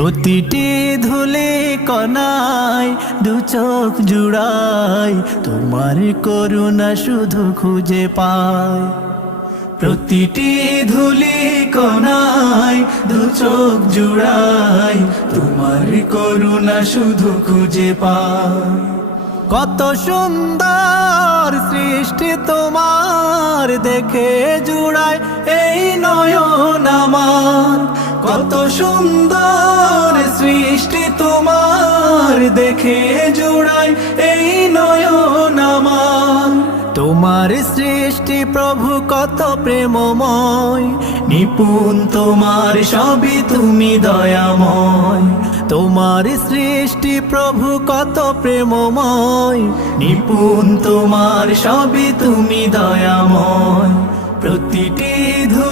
প্রতিটি ধুলি কণায় দু চোখ জুড়াই তোমার করুণা শুধু খুঁজে পাই। প্রতিটি ধুলি কণায় দু চোখ জুড়াই তোমার করুণা শুধু খুঁজে পাই। কত সুন্দর সৃষ্টি তোমার দেখে জুড়ায় এই নয়ন আমার। কত সুন্দর সৃষ্টি তোমার দেখে জুড়ায় এই নয়ন আমার। তোমার সৃষ্টি প্রভু কত প্রেমময়, নিপুণ তোমার সবই তুমি দয়াময়। তোমার সৃষ্টি প্রভু কত প্রেমময়, নিপুণ তোমার সবই তুমি দয়াময়। প্রতিটি